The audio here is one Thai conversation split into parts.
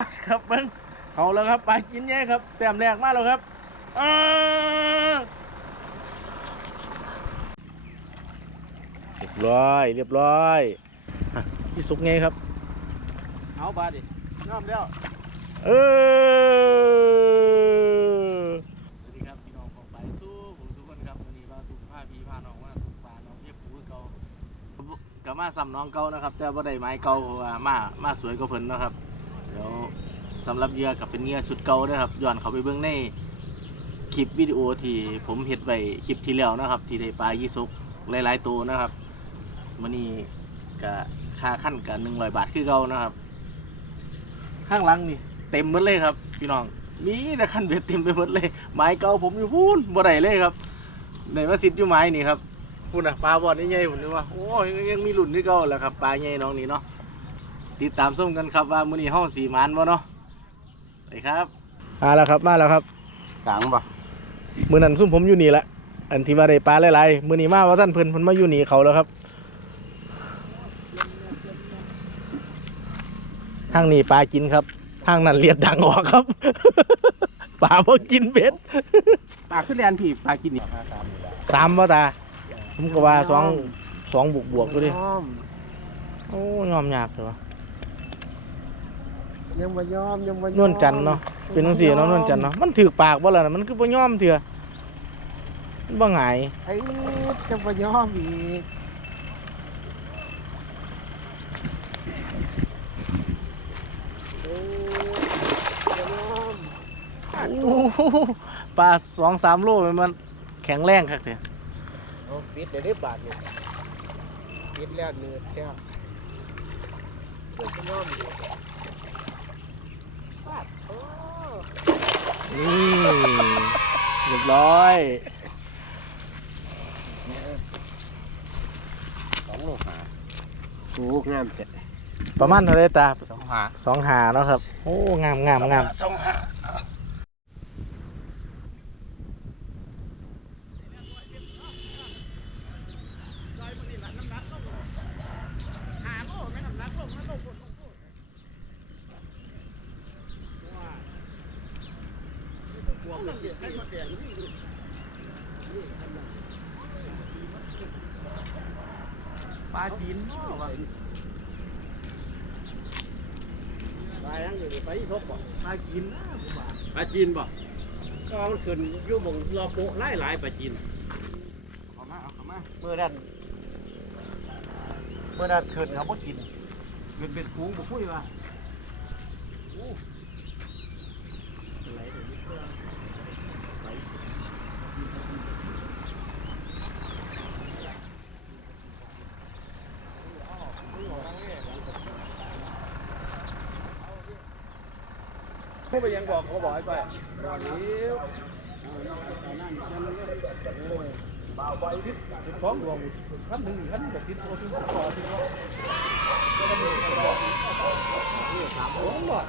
ครับเบิ้งเขาแล้วครับปลากินใหญ่ครับแต้มแรกมาแล้วครับอ้าเรียบร้อยเรียบร้อยอะพี่สุกไงครับเอาบาดิน้อมแล้วเออสวัสดีครับพี่น้องของไปสู้ผมสุกคนครับวันนี้มาถูกผ้าพีพาน้องมาถูกปลาน้องเทียบปูคือเก่ากับมาซ้ำน้องเก่านะครับแต่ว่าได้ไม้เก่าเพราะว่ามามาสวยกว่าเพิ่นเนาะครับ เดี๋ยวสำหรับเหยื่อกับเป็นเหยื่อสุดเก่าด้วยครับย้อนเขาไปเบื้องในคลิปวิดีโอที่ผมเห็ดไว้คลิปที่แล้วนะครับ ที่ได้ปลายี่สุกหลายๆตัวนะครับมันนี้ก็ค่าขั้นกับหนึ่งร้อยบาทคือเก่านะครับ ข้างหลังนี่เต็มหมดเลยครับ พี่น้องมีแต่ขั้นเบ็ดเต็มไปหมดเลยไม้เก่าผมอยู่พูนบ่ได้เลยครับในมาสิทธิ์อยู่ไม้นี่ครับพูนอะปลาบอดใหญ่ผมนึกว่าโอ้ยยังมีหลุ่นที่เก่าแหล้วครับปลาใหญ่น้องนี่เนาะ ติดตามส้มกันครับว่ามื้อนี้ห้องสีมันบ่เนาะไปครับ มาแล้วครับมาแล้วครับกลางบ่มื้อนั้นซุ่มผมอยู่นี่แหละอันที่ว่าได้ปลาหลายๆมื้อนี้มาว่าท่านเพิ่นเพิ่นมาอยู่นี่เขาแล้วครับทางนี้ปลากินครับทางนั้นเลียดดังออกครับ ปลาบ่กินเบ็ดปลาขึ้นแลนผีปลากินนี่สามบ่ตาผมก็ว่าสองสองบวกบวกๆก็ดิยอมโอ้ยอมยากเลยวะ ยังบ่ยอมยังบ่ยอมนวลจันทร์เนาะเป็นจังซี่เนาะนวลจันทร์เนาะมันถือปากบ่ล่ะน่ะมันคือบ่ยอมเถื่อมันบ่หงายไอ้ยังบ่ยอมอีกเอ้ยบ่ยอมโอ้โหปลาสองสามโลมันแข็งแรงครับเนี่ยเอาปิดเดี๋ยวได้บาทนี่ปิดแล้วเนื้อแล้วยังบ่ยอมอีกปาดโอ้ นี่เรียบร้อยสองโลหาโอ้งามจัดประมาณเท่าไรตาสองหาสองหาเนาะครับ โอ้ งามงามงามสองหา ปลาจีนไปยังอยู่นี่ไปที่ทบบ่ปลาจีนนะผมว่าปลาจีนบ่ก็มันขึ้นอยู่บงรอโปะหลายหลายปลาจีนเอามาเอาข้ามาเมื่อนั้นเมื่อนั้นขึ้นเขาบ่กินเป็นเป็นฟูงบ่คุยว่าโอ้ไหลเดี๋ยวนี้ไหล ไปยังบอกเขาบอกให้ไปบอกนี้บ่าวไปทิศท้องดวงขั้นหนึ่งขั้นแบบทิศโตทิศต่อทิศว่าสามหลอดหลอด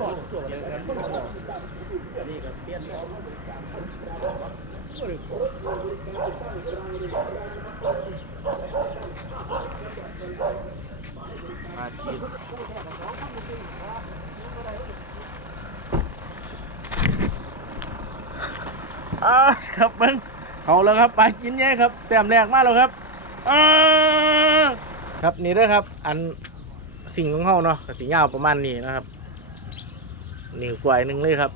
หลอดตัวอะไรกันก็หลอดนี่ก็เปลี่ยนมาทิศ อ่าครับเบิ้งเขาแล้วครับปลากินใหญ่ครับแต้มแรกมากแล้วครับอ่าครับนี่ด้อครับ อันสิ่งของเขาเนาะก็สียาวประมาณนี้นะครับนี่กล้วยหนึ่งเลยครับ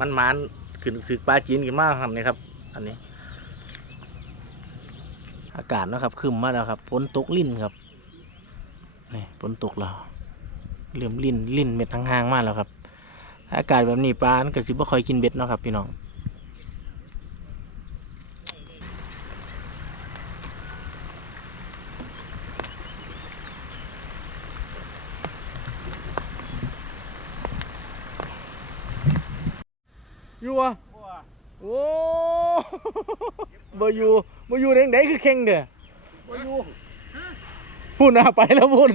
มันมานขึ้นสึกปลาจีนขึ้นมากครับนี่ครับ อันนี้ อากาศนะครับคึมมากแล้วครับฝนตกลิ่นครับนี่ฝนตกแล้วเริ่มลิ่นลิ่นเม็ดห่างๆมากแล้วครับ อากาศแบบนี้ปลามันก็สิบ่ค่อยกินเบ็ดเนาะครับพี่น้องอยู่วะโอ้ บ่อยู่บ่อยู่เด้งไดคือเข่งเด้อมาอยู่พูดหน้าไปแล้วพูด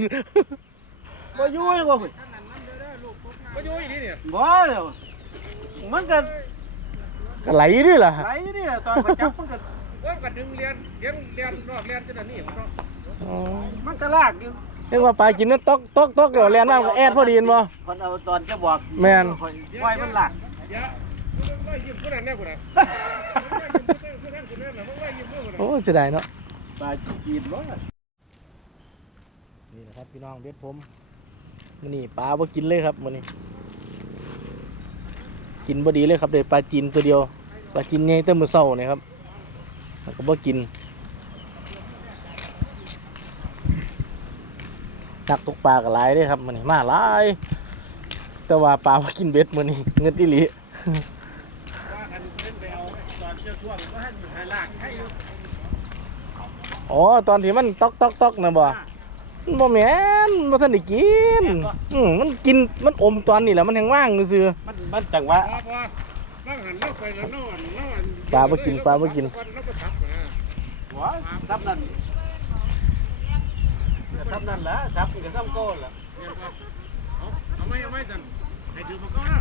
มาอยู่ยังบ่บ่อยู่อีนี่เนี่ยบ่แล้วมันก็ก็ไหลด้วยล่ะไหลนี่ตอนไปจับมันก็ว่ากันดึงเรียนเสียงเรียนรอบเรียนจะนั่นนี่มันก็อ๋อมันก็ลากอยู่เรียกว่าปลากินมันตกตกตกเดี๋ยวแลนมามันก็แอดพอดีนบ่คนเอาตอนจะบอกแม่นคนปล่อยมันหลัก โอ้เสียดายเนาะปลาจีนบ่นี่นะครับพี่น้องเบ็ดผมมื้อนี้ปลาบ่กินเลยครับมื้อนี้กินบ่ดีเลยครับเด็ปลาจีนตัวเดียวปลาจีนใหญ่แต่มื้อเช้านี่ครับแล้วก็บ่กินนักตกปลาก็หลายเด้ครับมื้อนี้มาหลายแต่ว่าปลาบ่กินเบ็ดมื้อนี้เงินอีหลี ว่ากันเล่นไปเอาตอนเจ้าท่วงก็ให้อยู่ให้ลากให้อยู่ อ๋อตอนที่มันตอกตอกตอกนะบ่มันบ่แม่นบ่ทันได้กินอืมมันกินมันอมตอนนี้แหละมันแห้งว่างซื่อมันมันจังหวะพอพอบ้างหันเล่าไปแล้วนอนนอนปลาบ่กินปลาบ่กินแล้วก็ทับนะหัวซับนั่นซับนั่นแหละซับมันก็ซ้ำโก้แหละเนี่ยก็เอาเอาไม่เอาไม่สั่นให้ถือมาก็นะ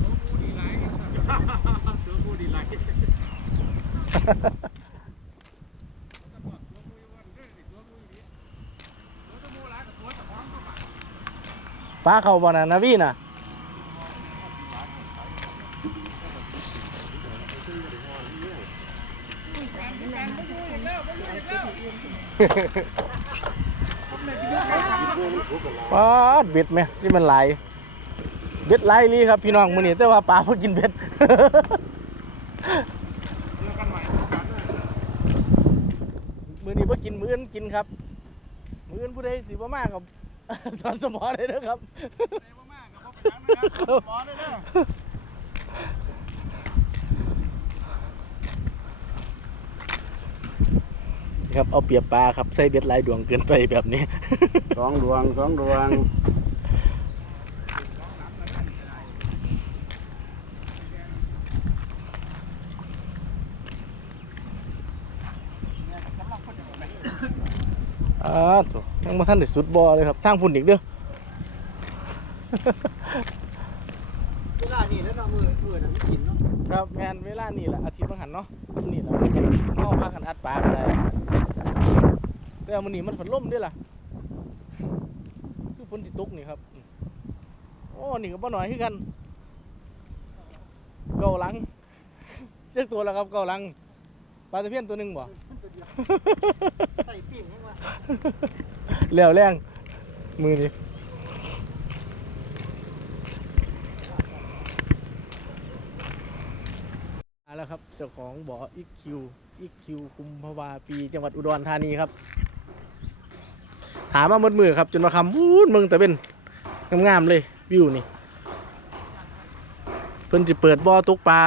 โอ้โหดีไรตัวผู้ดีไร ปลาเขาบ่น่ะนาวีนะปลาเบ็ดไหมที่มันไหลเบ็ดไหลลีครับพี่น้องมือนี้แต่ว่าปลาเพิ่งกินเบ็ด มื้อนี้เพิ่งกินมื้ออื่นกินครับ มื้ออื่นผู้ใดสิบ่มากับตอนสมอได้เด้อครับหมอได้เด้อครับเอาเปรียบปลาครับใส่เบ็ดหลายดวงเกินไปแบบนี้ สองดวงสองดวง อ่าถูกยังมาท่านได้สุดบอเลยครับทางพุ่นอีกเด้อเวลานี่แล้วเนาะมือมือนั้นมันกินเนาะครับแมนเวลานี่แหละอาทิตย์บังหันเนาะนี่แหละเมาพากันอัดปลากันได้แต่ว่ามันนี่มันฝนล่มด้วยล่ะคือฝนติตกนี่ครับโอ้นี่ก็บ่หน่อยคือกัน เกาหลังเจ้าตัวแล้วครับเกาหลังปลาตะเพียนตัวหนึ่งบ่ ใส่ปิ้งยังวะเหลวแรงมือนี้มาแล้วครับ เจ้าของบ่ออีคิวอีคิวกุมภาวาปีจังหวัดอุดรธานีครับถามมาหมดมือครับ จนมาคำวูดมืองแต่เป็นงามๆเลยวิวนี่ เพิ่นจะเปิดบ่อตกปลา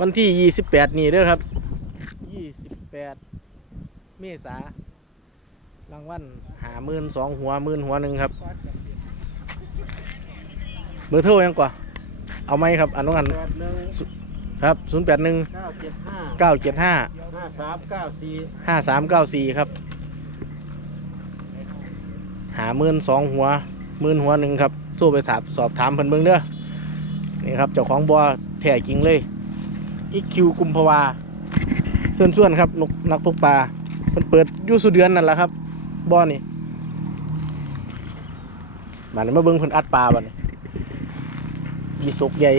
วันที่ 28 นี่เด้อครับ 28 เมษารางวัลหาหมื่นสองหัวหมื่นหัวหนึ่งครับเบอร์โทรยังกว่า เอาไหมครับอันนู้นอันแปดหนึ่งครับ0 8 1เก้าเจ็ดห้า9 7 5ห้าสามเก้าสี่5 3 9 4ครับ หาหมื่นสองหัวหมื่นหัวหนึ่งครับสู้ไปสอบสอบถามเพิ่นเบิ่งเด้อนี่ครับเจ้าของบัวแท้จริงเลยอีคิวกุมภาวาส่วนส่วนๆครับนกนักตกปลา เพิ่นเปิดอยู่สุดเดือนนั่นแหละครับบ่อนี่มานี่มาเบิ่งเพิ่นอัดปลาบัดนี้ยีสกใหญ่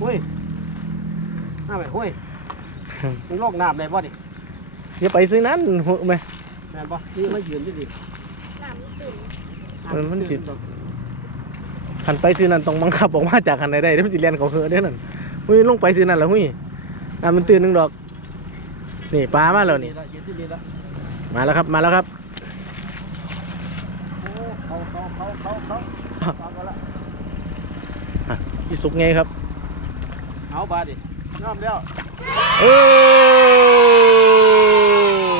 หุ้ยน้าไปหุ้ยมันโลกน้ำได้บ่ดิอย่าไปซื้อนั้นหัวไหมแม่นบ่นี่มายืนที่ดิมันมันสิหันไปซื้อนั้นต้องบังคับออกมาจากหันใดได้เดี๋ยวมันสิเรียนเขาเฮือเด้อนั่นหุ้ยลงไปซื้อนั้นแล้วหุ้ยอะมันตื่นหนึงดอก นี่ปลามาแล้วนี่ยืนที่นี่ละ มาแล้วครับมาแล้วครับโอ้เขาเขาเขาเขาเขาเอากันละยีสกไงครับ เอาบาดิน้อมแล้วเอ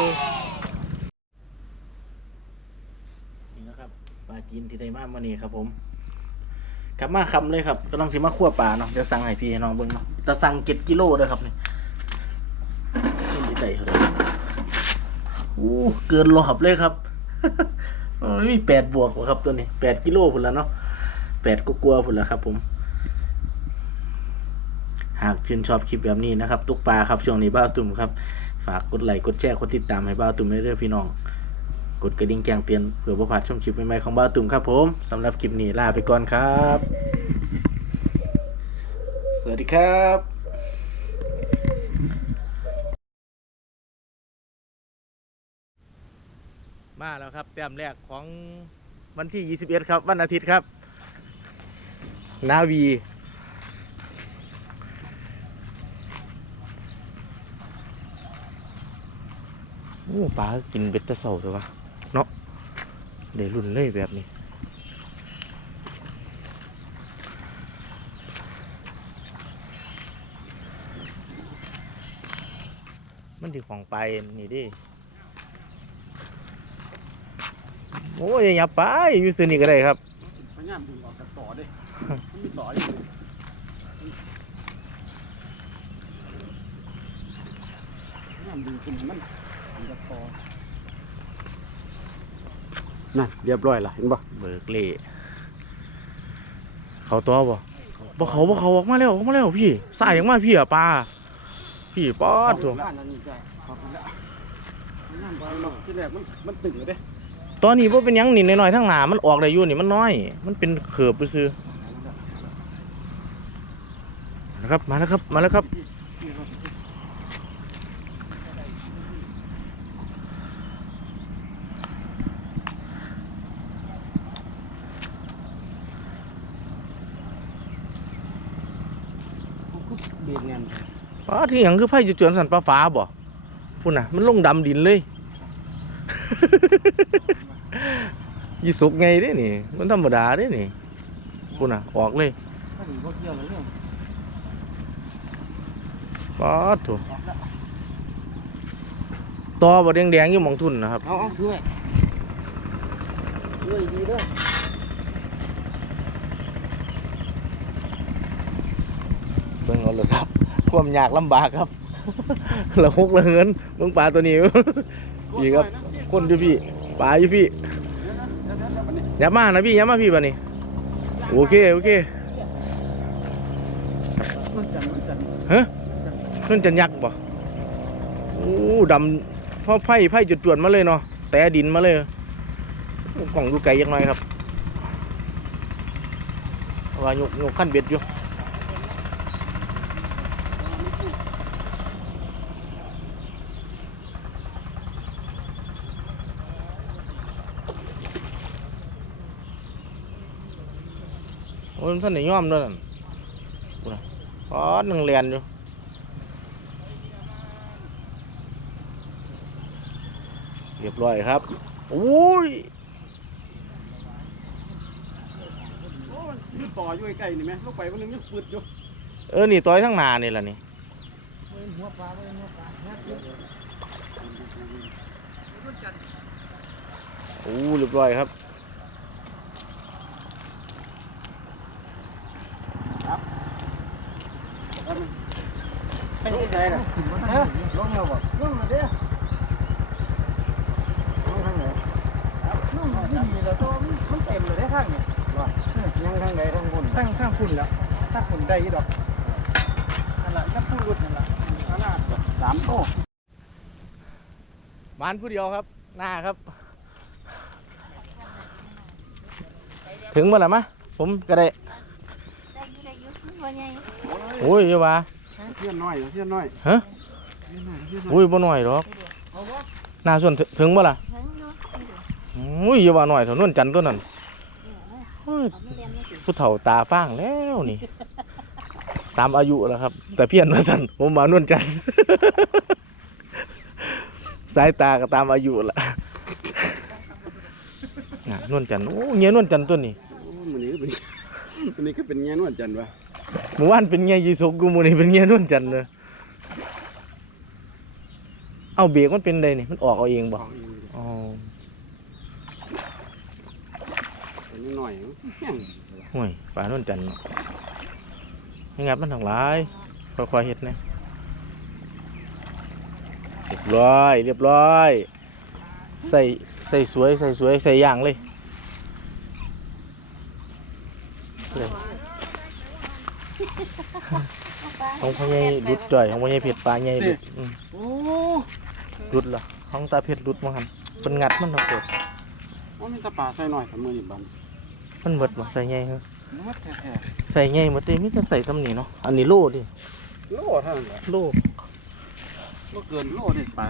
อนี่นะครับปลาจีนที่ได้มาวันนี้ครับผมกลับมาคำเลยครับก็ต้องสิมาคั่วปลาเนาะเดี๋ยวสั่งให้พี่ให้น้องเบิ่งเนาะแต่สั่งเจ็ดกิโลเด้อครับนี่นี่ได้เท่าไหร่ อู้เกินรอบเลยครับมันมีแปดบวกวะครับตัวนี้แปดกิโลพุ่นแล้วเนาะแปดก็กลัวพุ่นแล้วครับ ผม หากชื่นชอบคลิปแบบนี้นะครับตุกปลาครับช่วงนี้บ้าตุ่มครับ ฝากกดไลค์กดแชร์กดติดตามให้บ้าตุ่มเรื่อยๆพี่น้อง กดกระดิ่งแจ้งเตือนเพื่อประพลาดชมคลิปใหม่ๆของบ้าตุ่มครับผมสำหรับคลิปนี้ลาไปก่อนครับ สวัสดีครับ มาแล้วครับแต้มแรกของวันที่ 21 ครับ วันอาทิตย์ครับ นาวี โอ้ปลากินเบ็ดตะเสาตัววะเนาะเดี๋ยวรุ่นเลยแบบนี้มันที่ของไปนี่ดิ โอ้ยอย่าไปอยู่ซื้อนี่ก็ได้ครับพยายามดึงออกจากต่อเด้มันมีต่ออยู่พยายามดึงขึ้นให้มันออกจากต่อนั่นเรียบร้อยละเห็นปะเบิกเล่เขาตัวบ่บ่เขาบ่เขาออกมาแล้วออกมาแล้วพี่สายออกมาพี่อะปลาพี่ป๊อดตัวบ้านอันนี้จะขอบคุณแล้วพยายามไปเนาะที่แรกมันมันตึงเลยเด้ ตอนนี้บ่เป็นยังนี่น้อยๆทั้งหนามันออกได้อยู่นี่มันน้อย มันเป็นเขือบซื่อนะครับมาแล้วครับมาแล้วครับเบียดเงินปลาที่หยังคือไผ่จุดจวนสันปลาฟ้าบ่พุ่นน่ะ มันลงดำดินเลย ยี่สุกไงเด้นี่ มันธรรมดาเด้นี่พุ่นน่ะ ออกเลยถ้าถึงพวกเที่ยวแล้วเรื่องป๊อดถูตอบ่แดงๆอยู่หมองทุนนะครับ เอาเอาด้วยด้วยดีเด้อเบิ่งเอาเลยครับ ความยากลำบากครับ ละหกละเหินเบิ่งปลาตัวนี้ดีครับ คนอยู่พี่ ปลาอยู่พี่อ ย้ำมานะพี่ย้ำมาพี่บัดนี้โอเคโอเคมันจันมันจันฮะนั่นจะยักษ์ป่ะโอ้ดำเพราะไผ่ไผ่จุดจวนมาเลยเนาะแต่ดินมาเลยกล่องดูไกลยังไงครับว่ายกยกขั้นเบ็ดอยู่ มันท่านไหนย่อมด้วยนั่นพูดนะอ๋อหนึ่งเรียนอยู่เรียบร้อยครับอุ้ยโอ้ยมีต่ออยู่ใกล้ๆนี่ไหมลูกไปมันนึงยังฟืดอยู่เออนี่ต่อยทั้งหนานี่แหละนี่หัวปลาหัวปลาแฮปโอ้เรียบร้อยครับ ไปที่ไหนล่ะฮ้ยลงแล้วบ่ลงแล้วเด้อลงทางไหนลงที่นี่แล้วตัวมันเต็มเลยได้ทางนี่ว่ายังทางไหนทางบนทางทางพุ่นแล้วทางพุ่นได้ยี่ดอกนั่นแหละถ้าพุ่นรุดนั่นแหละนั่นน่ะสามโตบ้านผู้เดียวครับหน้าครับ ถึงบ่ละมะผมก็ได้ได้ยู่ได้ยู่คือว่าไง อ้ยอย่าว่าเทียนน้อยเทียนน้อยฮะเทียนน้อยเทียนน้อยอุ้ยบ่หน่อยหรอกหน้าส่วนถึถึงบ่ล่ะทั้งอยู่อุ้ยอย่าว่าหน่อยเท่านั้นจันทร์ตัวนั้นโอ้ยเอามาเรียนมาสิผู้เฒ่าตาฟ้างแล้วนี่ ตามอายุแล้วครับ แต่เพี้ยนมาสั่นผมมานวลจันทร์สายตาก็ตามอายุละน่ะนวลจันทร์โอ้เงี้ยนวลจันทร์ตัวนี้โอ้มันนี่ก็เป็นมันนี่ก็เป็นแง่นวลจันทร์วะ เมื่อวานเป็นเงี้ยยีสกกูมือนี่เป็นเงี้ยนวลจันทร์เลยเอาเบรกมันเป็นไดนี่มันออกเอาเองบ่เอาเองดิอ๋อเป็นหน่อยแห้งห่วยปลานวลจันทร์เนาะให้งับมันทั้งหลายค่อยๆเฮ็ดนะเรียบร้อยเรียบร้อย ใส่ใส่สวยใส่สวยใส่ย่างเลยเลย ของพ่อใหญ่รุดจ่อยของพ่อใหญ่เผ็ดปลาใหญ่รุดอืมโอ้รุดเหรอของตาเผ็ดรุดมั้งครับเป็นงัดมันเอาปวดว่ามีแตะปลาใส่หน่อยกับมือนี่บันมันเบิดบ่ใส่ใหญ่ครับมัดแท้ใส่ใหญ่หมดเลยมีแต่ใส่ซ้ำนี่เนาะอันนี้โลดิๆโลเท่านั้นแหละโลบ่เกินโลเด็ดปลา